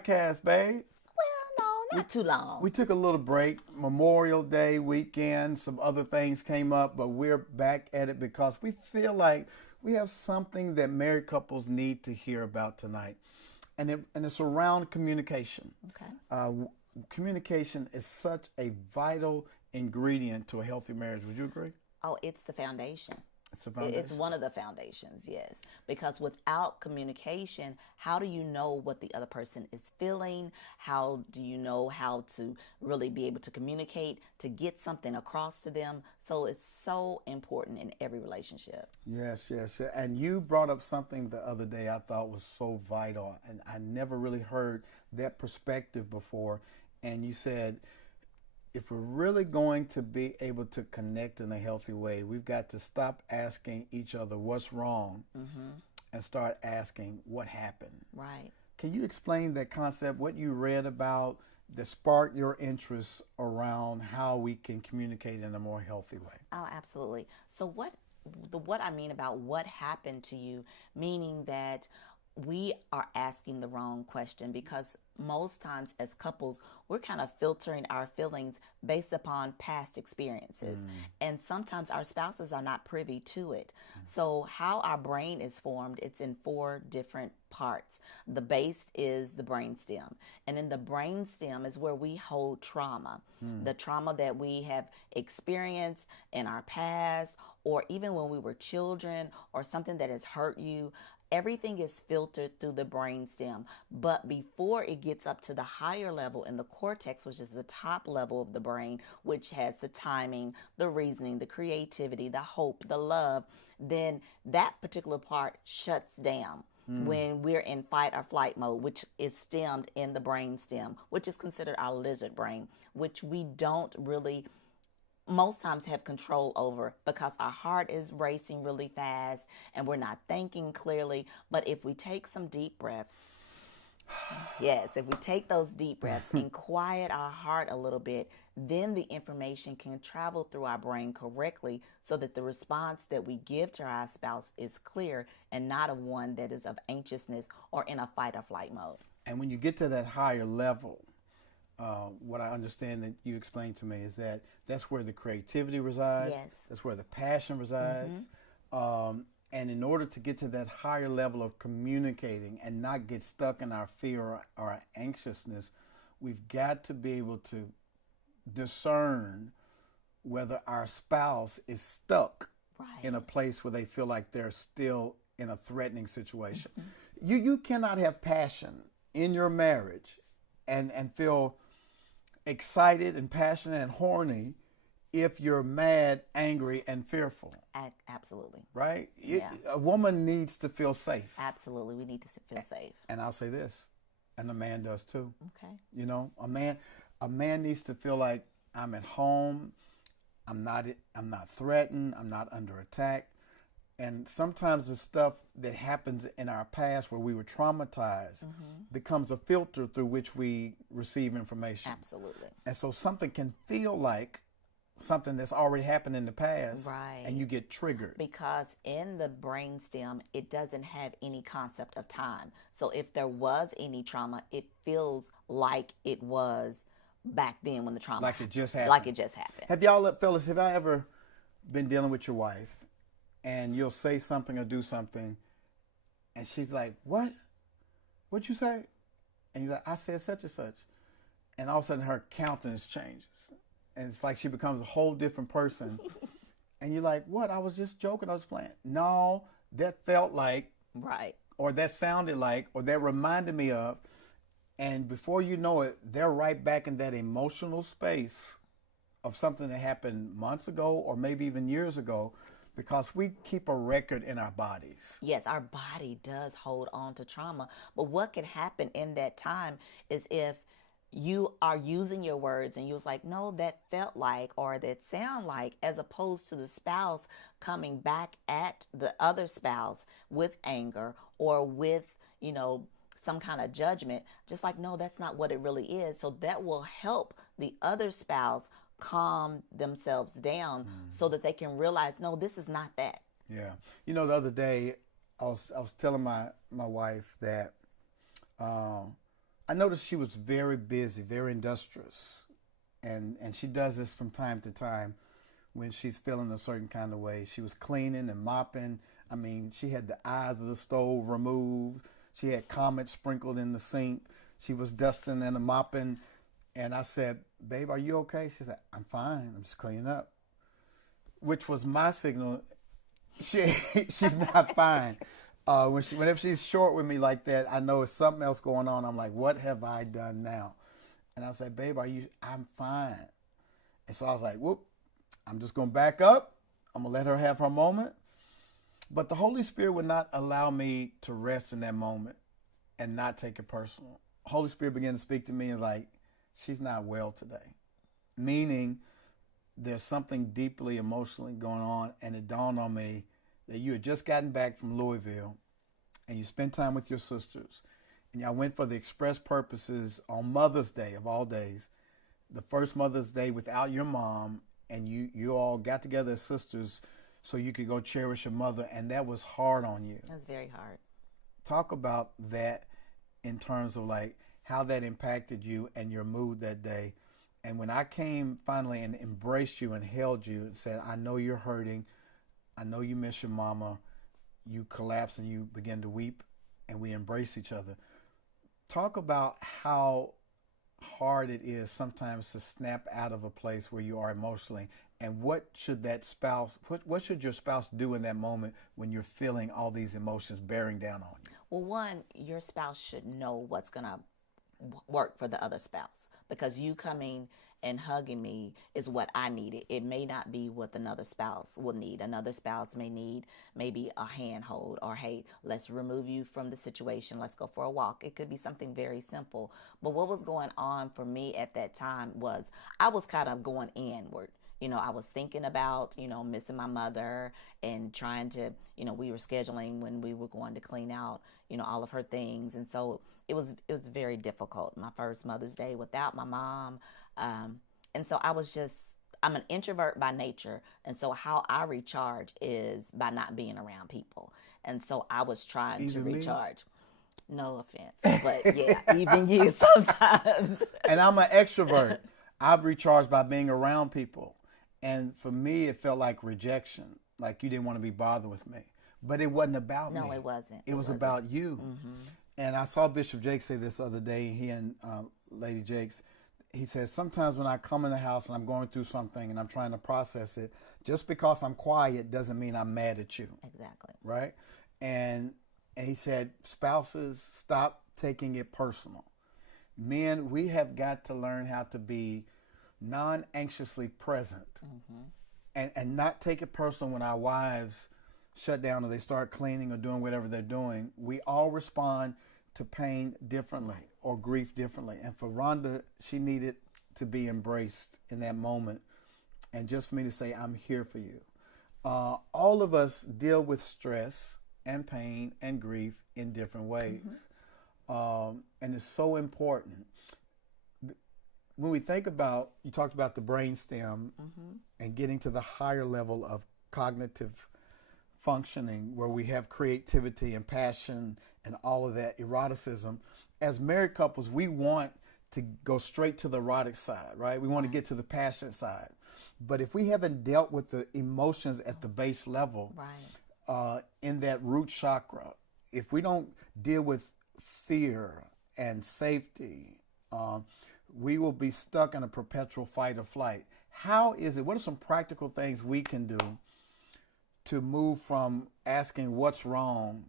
Podcast, babe. Well, no, We not too long. we took a little break. Memorial Day weekend, some other things came up, but we're back at it because we feel like we have something that married couples need to hear about tonight, and it's around communication. Okay. Communication is such a vital ingredient to a healthy marriage. Would you agree? Oh, it's the foundation. It's a It's foundation. one of the foundations, yes. Because without communication, how do you know what the other person is feeling? How do you know how to really be able to communicate, to get something across to them? So it's so important in every relationship. Yes, yes, yeah. And you brought up something the other day I thought was so vital, and I never really heard that perspective before. And you said, if we're really going to be able to connect in a healthy way, we've got to stop asking each other what's wrong and start asking what happened. Right. Can you explain that concept, what you read about that sparked your interest around how we can communicate in a more healthy way? Oh, absolutely. So what I mean about what happened to you, meaning that we are asking the wrong question because most times as couples, we're kind of filtering our feelings based upon past experiences. And sometimes our spouses are not privy to it. So how our brain is formed, it's in four different parts. The base is the brainstem. And in the brainstem is where we hold trauma. The trauma that we have experienced in our past, or even when we were children, or something that has hurt you. Everything is filtered through the brainstem. But before it gets up to the higher level in the cortex, which is the top level of the brain, which has the timing, the reasoning, the creativity, the hope, the love, then that particular part shuts down when we're in fight or flight mode, which is stemmed in the brain stem, which is considered our lizard brain, which we don't really most times have control over because our heart is racing really fast and we're not thinking clearly. But if we take some deep breaths, yes, if we take those deep breaths and quiet our heart a little bit, then the information can travel through our brain correctly so that the response that we give to our spouse is clear and not a one that is of anxiousness or in a fight or flight mode. And when you get to that higher level, what I understand that you explained to me is that that's where the creativity resides, Yes. that's where the passion resides. And in order to get to that higher level of communicating and not get stuck in our fear or our anxiousness, we've got to be able to discern whether our spouse is stuck Right. in a place where they feel like they're still in a threatening situation. You cannot have passion in your marriage and feel excited and passionate and horny if you're mad, angry, and fearful, Absolutely. right? Yeah. A woman needs to feel safe. Absolutely. We need to feel safe. And I'll say this, and a man does too. Okay. You know, a man needs to feel like I'm at home, I'm not threatened, I'm not under attack. And sometimes the stuff that happens in our past where we were traumatized becomes a filter through which we receive information. Absolutely. And so something can feel like something that's already happened in the past, Right. and you get triggered. Because in the brainstem, it doesn't have any concept of time. So if there was any trauma, it feels like it was back then when the trauma Like it just happened. like it just happened. Have y'all, fellas, have I ever been dealing with your wife and you'll say something or do something and she's like, what? What'd you say? And you're like, I said such and such. And all of a sudden her countenance changes. And it's like she becomes a whole different person. And you're like, what? I was just joking. I was playing. No, that felt like, Right. or that sounded like, or that reminded me of. And before you know it, they're right back in that emotional space of something that happened months ago or maybe even years ago because we keep a record in our bodies. Yes, our body does hold on to trauma. But what can happen in that time is if you are using your words and you was like, no, that felt like or that sound like, as opposed to the spouse coming back at the other spouse with anger or with, you know, some kind of judgment, just like, no, that's not what it really is. So that will help the other spouse calm themselves down so that they can realize, no, this is not that. Yeah. You know, the other day I was telling my wife that I noticed she was very busy, very industrious. And she does this from time to time when she's feeling a certain kind of way. She was cleaning and mopping. I mean, she had the eyes of the stove removed. She had comets sprinkled in the sink. She was dusting and mopping. And I said, babe, are you okay? She said, I'm fine. I'm just cleaning up. Which was my signal. She's not fine. Whenever she's short with me like that, I know it's something else going on. I'm like, what have I done now? And I said, babe, I'm fine. And so I was like, whoop, I'm just going to back up. I'm going to let her have her moment. But the Holy Spirit would not allow me to rest in that moment and not take it personal. Holy Spirit began to speak to me and like, she's not well today. Meaning there's something deeply emotionally going on. And it dawned on me that you had just gotten back from Louisville and you spent time with your sisters. And y'all went for the express purposes on Mother's Day of all days, the first Mother's Day without your mom, and you all got together as sisters so you could go cherish your mother, and that was hard on you. It was very hard. Talk about that in terms of like how that impacted you and your mood that day. And when I came finally and embraced you and held you and said, I know you're hurting, I know you miss your mama, you collapsed and you began to weep, and we embraced each other. Talk about how hard it is sometimes to snap out of a place where you are emotionally, and what should your spouse do in that moment when you're feeling all these emotions bearing down on you? Well, one, your spouse should know what's going to work for the other spouse, because you coming and hugging me is what I needed. It may not be what another spouse will need. Another spouse may need maybe a handhold, or, hey, let's remove you from the situation. Let's go for a walk. It could be something very simple. But what was going on for me at that time was I was kind of going inward. I was thinking about, missing my mother and trying to, we were scheduling when we were going to clean out, all of her things. And so it was very difficult. My first Mother's Day without my mom. And so I'm an introvert by nature. And so how I recharge is by not being around people. And so I was trying to recharge. No offense, but yeah, even you sometimes. And I'm an extrovert. I've recharged by being around people. And for me, it felt like rejection, like you didn't want to be bothered with me. But it wasn't about me. No, it wasn't. It was about you. Mm-hmm. And I saw Bishop Jakes say this other day, he and Lady Jakes, he says, sometimes when I come in the house and I'm going through something and I'm trying to process it, just because I'm quiet doesn't mean I'm mad at you. Exactly. Right? And he said, spouses, stop taking it personal. Men, we have got to learn how to be non-anxiously present, and not take it personal when our wives shut down or they start cleaning or doing whatever they're doing. We all respond to pain differently or grief differently. And for Rhonda, she needed to be embraced in that moment, and just for me to say, I'm here for you. All of us deal with stress and pain and grief in different ways. And it's so important. When we think about, you talked about the brainstem and getting to the higher level of cognitive functioning where we have creativity and passion and all of that, eroticism. As married couples, we want to go straight to the erotic side, right? We want to get to the passionate side. But if we haven't dealt with the emotions at the base level, in that root chakra, if we don't deal with fear and safety, we will be stuck in a perpetual fight or flight. What are some practical things we can do to move from asking what's wrong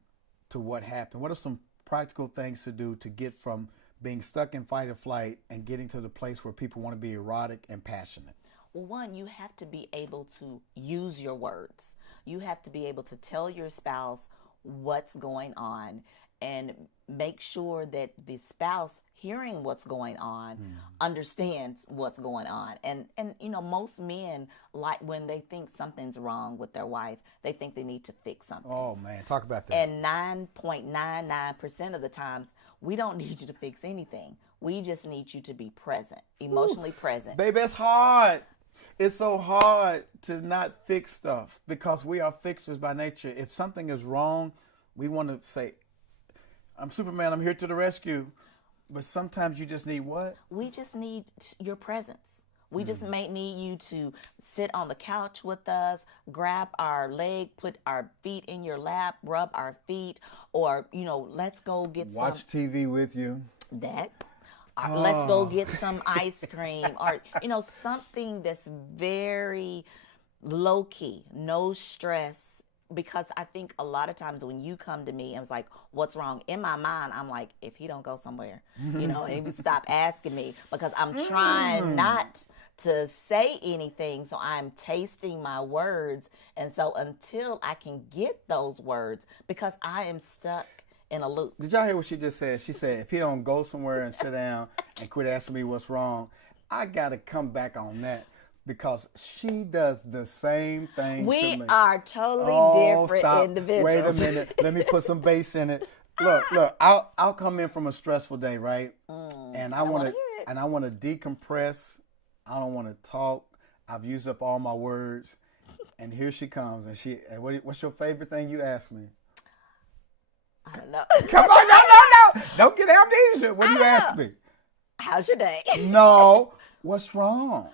to what happened? What are some practical things to do to get from being stuck in fight or flight and getting to the place where people want to be erotic and passionate? Well, one, you have to be able to use your words. You have to be able to tell your spouse what's going on and make sure that the spouse hearing what's going on understands what's going on. And most men, like when they think something's wrong with their wife, they think they need to fix something. Oh man, talk about that. And 9.99% of the times, we don't need you to fix anything. We just need you to be present, emotionally present. Baby, it's hard. It's so hard to not fix stuff because we are fixers by nature. If something is wrong, we want to say, I'm Superman, I'm here to the rescue. But sometimes you just need what? We just need your presence. We just may need you to sit on the couch with us, grab our leg, put our feet in your lap, rub our feet, or, let's go get Watch TV with you. that. Let's go Oh, get some ice cream, or, something that's very low key, no stress. Because I think a lot of times when you come to me, I was like, what's wrong? In my mind, I'm like, if he don't go somewhere, and you stop asking me, because I'm trying not to say anything. So I'm tasting my words. And so until I can get those words, because I am stuck in a loop. did y'all hear what she just said? She said, if he don't go somewhere and sit down and quit asking me what's wrong, I got to come back on that because she does the same thing to We me. are totally different Stop. individuals. Wait a minute. Let me put some bass in it. Look. I'll come in from a stressful day, right? And I want to decompress. I don't want to talk. I've used up all my words, and here she comes. And what's your favorite thing you ask me? I don't know. Come on, no. Don't get amnesia. What do you ask me? How's your day? No. What's wrong?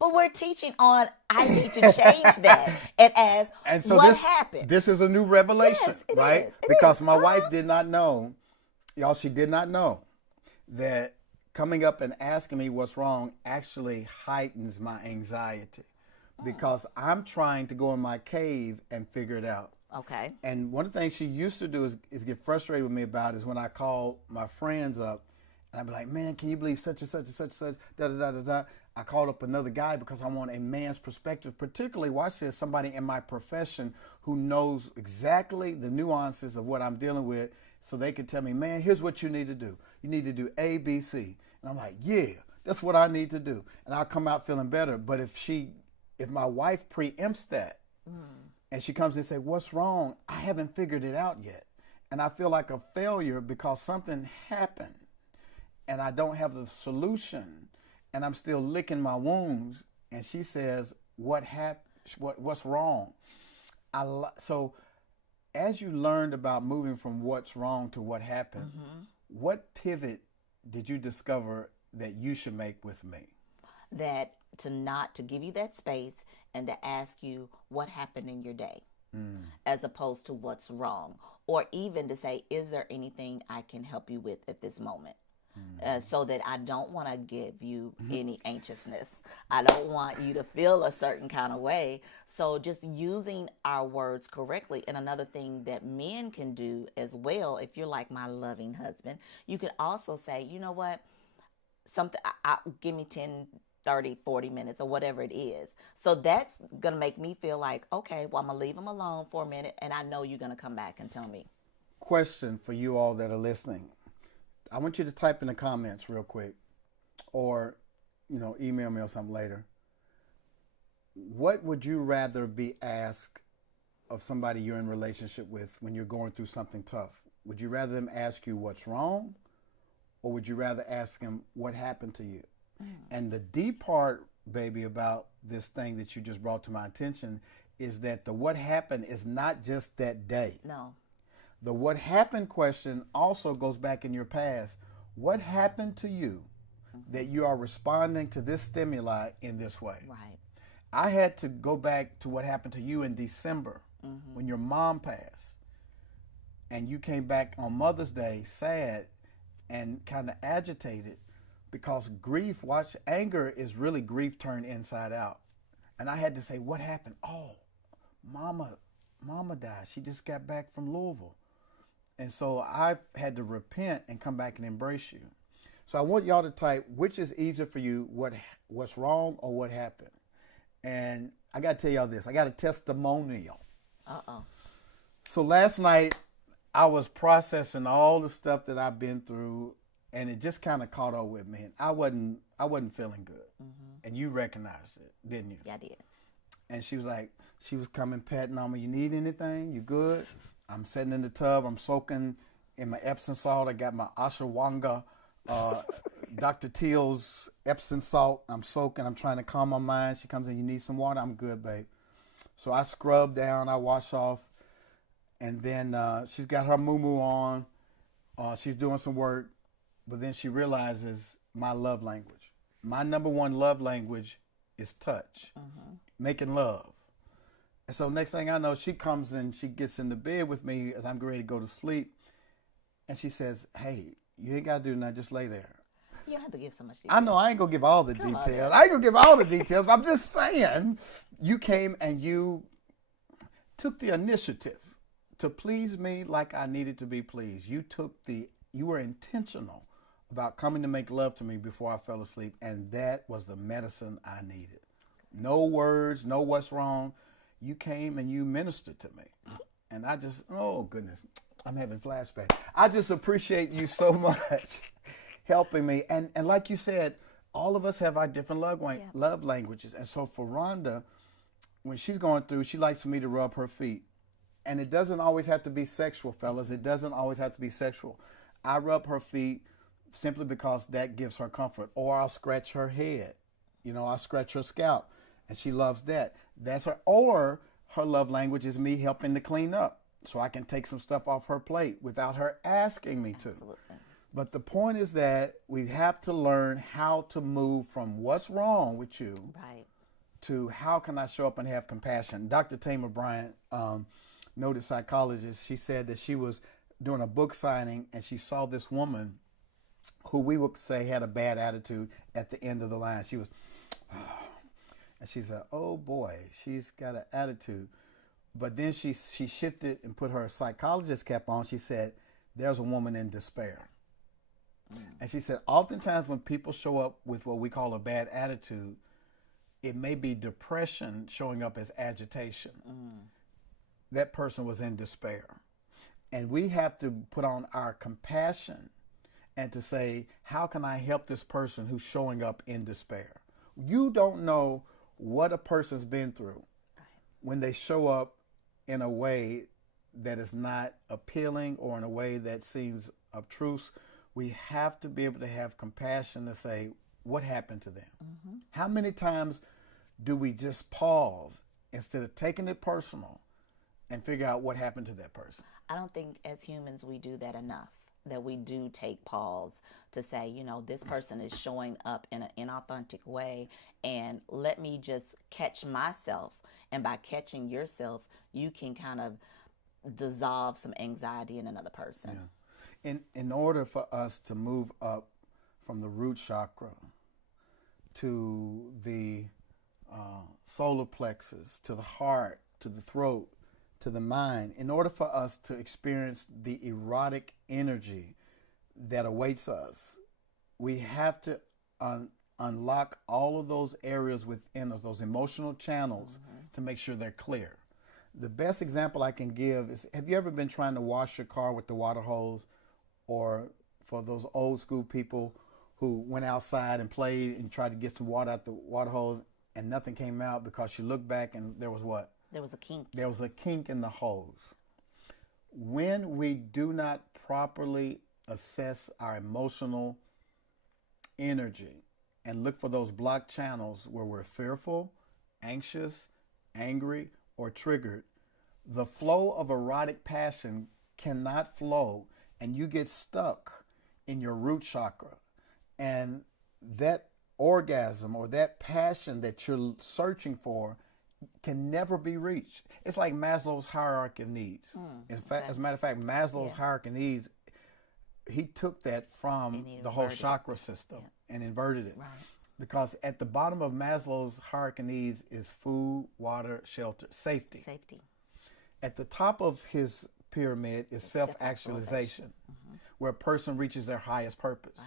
But we're teaching on, I need to change that and ask, And so what happened? This is a new revelation, Yes, it right? is. It Because is. my wife did not know, y'all, she did not know that coming up and asking me what's wrong actually heightens my anxiety because I'm trying to go in my cave and figure it out. Okay. And one of the things she used to do is get frustrated with me about is when I call my friends up and I'd be like, man, can you believe such and such and such and such, da-da-da-da-da. I called up another guy because I want a man's perspective, particularly, watch this, somebody in my profession who knows exactly the nuances of what I'm dealing with so they can tell me, man, here's what you need to do. You need to do A, B, C. And I'm like, yeah, that's what I need to do. And I'll come out feeling better. But if my wife preempts that and she comes and say, what's wrong? I haven't figured it out yet. And I feel like a failure because something happened and I don't have the solution. And I'm still licking my wounds, and she says, what's wrong? So as you learned about moving from what's wrong to what happened, what pivot did you discover that you should make with me? That to give you that space and to ask you what happened in your day as opposed to what's wrong, or even to say, is there anything I can help you with at this moment? So that I don't want to give you any anxiousness. I don't want you to feel a certain kind of way. So just using our words correctly. And another thing that men can do as well, if you're like my loving husband, you could also say, you know what, give me 10, 30, 40 minutes or whatever it is. So that's going to make me feel like, okay, well, I'm going to leave him alone for a minute and I know you're going to come back and tell me. Question for you all that are listening. I want you to type in the comments real quick or, email me or something later. What would you rather be asked of somebody you're in a relationship with when you're going through something tough? Would you rather them ask you what's wrong or would you rather ask them what happened to you? And the deep part, baby, about this thing that you just brought to my attention is that the what happened is not just that day. No. The what happened question also goes back in your past. What happened to you that you are responding to this stimuli in this way? Right. I had to go back to what happened to you in December when your mom passed. And you came back on Mother's Day sad and kind of agitated because anger is really grief turned inside out. And I had to say, what happened? Oh, mama died. She just got back from Louisville. And so I had to repent and come back and embrace you. So I want y'all to type, which is easier for you, what's wrong or what happened? And I got to tell y'all this. I got a testimonial. Uh-oh. So last night, I was processing all the stuff that I've been through, and it just kind of caught up with me. And I wasn't feeling good. And you recognized it, didn't you? Yeah, I did. And she was coming patting on me. You need anything? You good? I'm sitting in the tub. I'm soaking in my Epsom salt. I got my ashwagandha, Dr. Teal's Epsom salt. I'm soaking. I'm trying to calm my mind. She comes in. You need some water? I'm good, babe. So I scrub down. I wash off. And then she's got her moo-moo on. She's doing some work. but then she realizes my love language. My number one love language is touch, making love. And so next thing I know, she comes and she gets in the bed with me as I'm ready to go to sleep. And she says, hey, you ain't got to do nothing, just lay there. You don't have to give so much detail. I know I ain't going to give all the Come on, details. now. I ain't going to give all the details. But I'm just saying, you came and you took the initiative to please me like I needed to be pleased. You were intentional about coming to make love to me before I fell asleep. And that was the medicine I needed. No words, no what's wrong. You came and you ministered to me. And I just, oh goodness, I'm having flashbacks. I just appreciate you so much helping me. And like you said, all of us have our different love languages. And so for Rhonda, when she's going through, she likes for me to rub her feet. And it doesn't always have to be sexual, fellas. It doesn't always have to be sexual. I rub her feet simply because that gives her comfort. Or I'll scratch her head. You know, I'll scratch her scalp. And she loves that. That's her. Or her love language is me helping to clean up so I can take some stuff off her plate without her asking me to. Absolutely. But the point is that we have to learn how to move from what's wrong with you to how can I show up and have compassion. Dr. Tamar Bryant, noted psychologist, she said that she was doing a book signing and she saw this woman who we would say had a bad attitude at the end of the line. She was, and she said, oh boy, she's got an attitude. But then she shifted and put her psychologist cap on. She said, there's a woman in despair. And she said, oftentimes when people show up with what we call a bad attitude, it may be depression showing up as agitation. That person was in despair. And we have to put on our compassion and to say, how can I help this person who's showing up in despair? You don't know what a person's been through when they show up in a way that is not appealing or in a way that seems obtruse. We have to be able to have compassion to say, what happened to them? How many times do we just pause instead of taking it personal and figure out what happened to that person? I don't think as humans we do that enough, that we do take pause to say, you know, this person is showing up in an inauthentic way, and let me just catch myself. And by catching yourself, you can kind of dissolve some anxiety in another person. Yeah. In order for us to move up from the root chakra to the solar plexus, to the heart, to the throat, to the mind, in order for us to experience the erotic energy that awaits us, we have to unlock all of those areas within us, those emotional channels, to make sure they're clear. The best example I can give is, have you ever been trying to wash your car with the water hose? Or for those old school people who went outside and played and tried to get some water out the water hose and nothing came out because you looked back and there was what? There was a kink. There was a kink in the hose. When we do not properly assess our emotional energy and look for those blocked channels where we're fearful, anxious, angry, or triggered, the flow of erotic passion cannot flow, and you get stuck in your root chakra. And that orgasm or that passion that you're searching for can never be reached. It's like Maslow's hierarchy of needs. In fact, as a matter of fact, Maslow's hierarchy of needs, he took that from the whole chakra system and inverted it. Because at the bottom of Maslow's hierarchy of needs is food, water, shelter, safety. At the top of his pyramid is self-actualization, where a person reaches their highest purpose.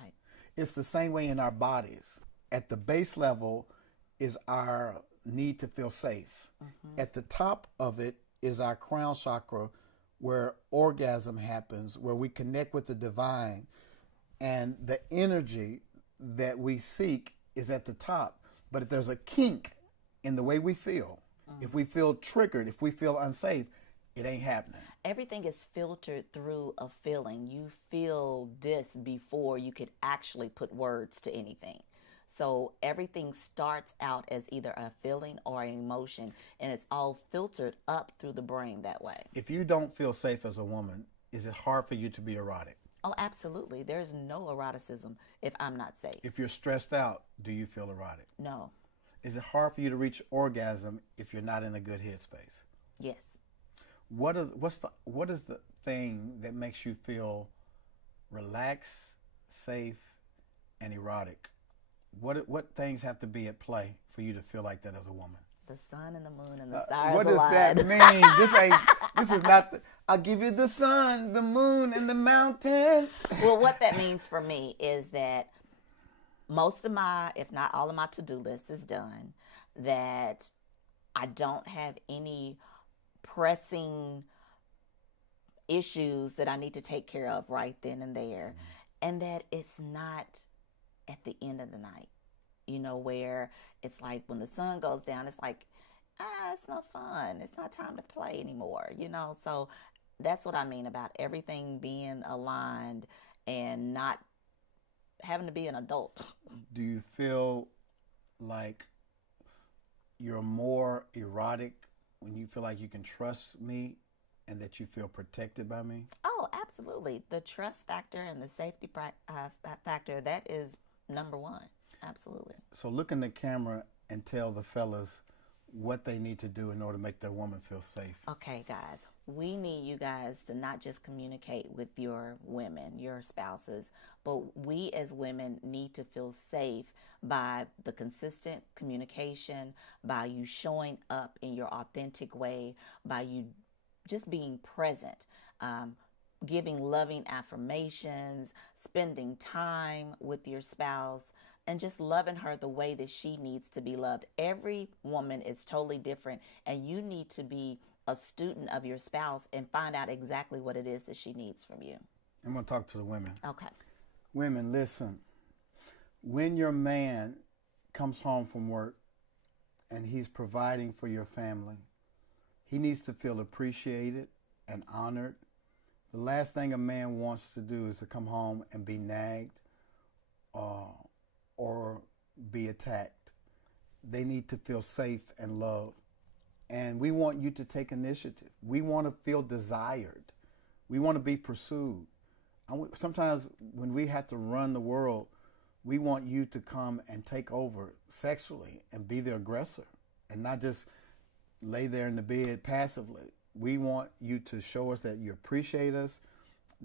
It's the same way in our bodies. At the base level is our need to feel safe. At the top of it is our crown chakra, where orgasm happens, where we connect with the divine. And the energy that we seek is at the top. But if there's a kink in the way we feel, if we feel triggered, if we feel unsafe, it ain't happening. Everything is filtered through a feeling. You feel this before you could actually put words to anything. So everything starts out as either a feeling or an emotion, and it's all filtered up through the brain that way. If you don't feel safe as a woman, is it hard for you to be erotic? Oh, absolutely. There's no eroticism if I'm not safe. If you're stressed out, do you feel erotic? No. Is it hard for you to reach orgasm if you're not in a good headspace? Yes. What is the thing that makes you feel relaxed, safe, and erotic? What things have to be at play for you to feel like that as a woman? The sun and the moon and the stars What does aligned. that mean? This is not. I'll give you the sun, the moon, and the mountains. Well, what that means for me is that most of my, if not all of my to-do list is done, that I don't have any pressing issues that I need to take care of right then and there, and that it's not at the end of the night, where it's like when the sun goes down, it's like, it's not fun. It's not time to play anymore, So that's what I mean about everything being aligned and not having to be an adult. Do you feel like you're more erotic when you feel like you can trust me and that you feel protected by me? Oh, absolutely. The trust factor and the safety factor, that is number one. Absolutely. So look in the camera and tell the fellas what they need to do in order to make their woman feel safe. Okay, guys, we need you guys to not just communicate with your women, your spouses, but we as women need to feel safe by the consistent communication, by you showing up in your authentic way, by you just being present, giving loving affirmations, spending time with your spouse, and just loving her the way that she needs to be loved. Every woman is totally different, and you need to be a student of your spouse and find out exactly what it is that she needs from you. I'm going to talk to the women. Okay. Women, listen. When your man comes home from work and he's providing for your family, he needs to feel appreciated and honored. The last thing a man wants to do is to come home and be nagged or be attacked. They need to feel safe and loved. And we want you to take initiative. We want to feel desired. We want to be pursued. Sometimes when we have to run the world, we want you to come and take over sexually and be the aggressor and not just lay there in the bed passively. We want you to show us that you appreciate us.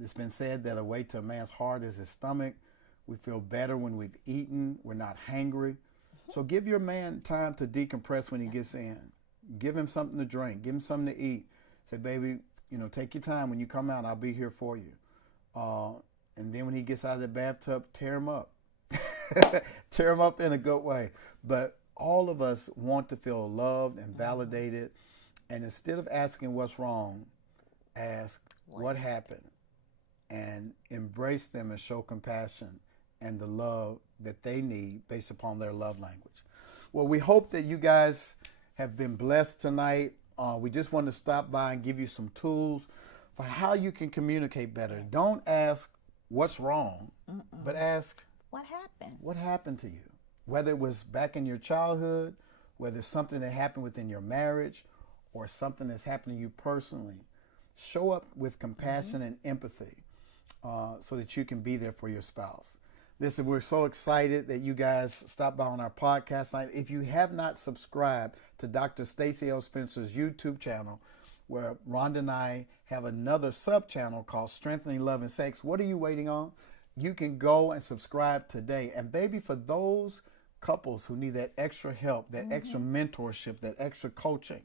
It's been said that a way to a man's heart is his stomach. We feel better when we've eaten. We're not hangry. So give your man time to decompress when he gets in. Give him something to drink. Give him something to eat. Say, baby, take your time. When you come out, I'll be here for you. And then when he gets out of the bathtub, tear him up. Tear him up in a good way. But all of us want to feel loved and validated. And instead of asking what's wrong, ask what happened. And embrace them and show compassion and the love that they need based upon their love language. Well, we hope that you guys have been blessed tonight. We just want to stop by and give you some tools for how you can communicate better. Don't ask what's wrong, but ask what happened. What happened to you? Whether it was back in your childhood, whether it's something that happened within your marriage, or something that's happened to you personally. Show up with compassion and empathy so that you can be there for your spouse. Listen, we're so excited that you guys stopped by on our podcast night. If you have not subscribed to Dr. Stacy L. Spencer's YouTube channel, where Rhonda and I have another sub-channel called Strengthening Love and Sex, what are you waiting on? You can go and subscribe today. And baby, for those couples who need that extra help, that extra mentorship, that extra coaching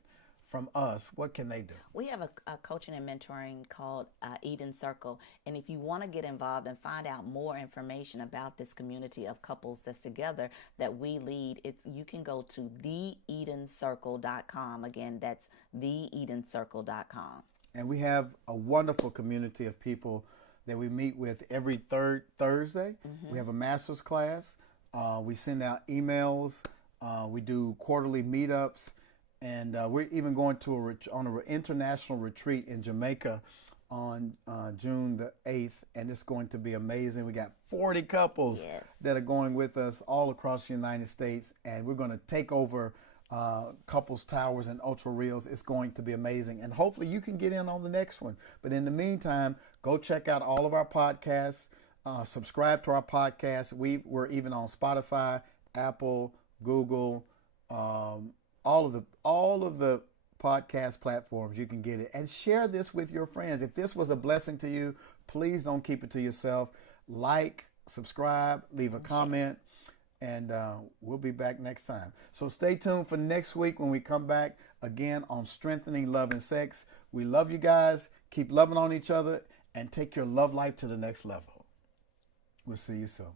from us, what can they do? We have a coaching and mentoring called Eden Circle. And if you want to get involved and find out more information about this community of couples that's together that we lead, you can go to theedencircle.com. Again, that's theedencircle.com. And we have a wonderful community of people that we meet with every third Thursday. We have a master's class. We send out emails. We do quarterly meetups. And we're even going to an international retreat in Jamaica on June the 8th. And it's going to be amazing. We got 40 couples that are going with us all across the United States. And we're going to take over couples towers and ultra reels. It's going to be amazing. And hopefully you can get in on the next one. But in the meantime, Go check out all of our podcasts. Subscribe to our podcast. We're even on Spotify, Apple, Google, all of the podcast platforms. You can get it, and share this with your friends. If this was a blessing to you, please don't keep it to yourself. Like, subscribe, leave a comment, and we'll be back next time. So stay tuned for next week when we come back again on Strengthening Love and Sex. We love you guys. Keep loving on each other and take your love life to the next level. We'll see you soon.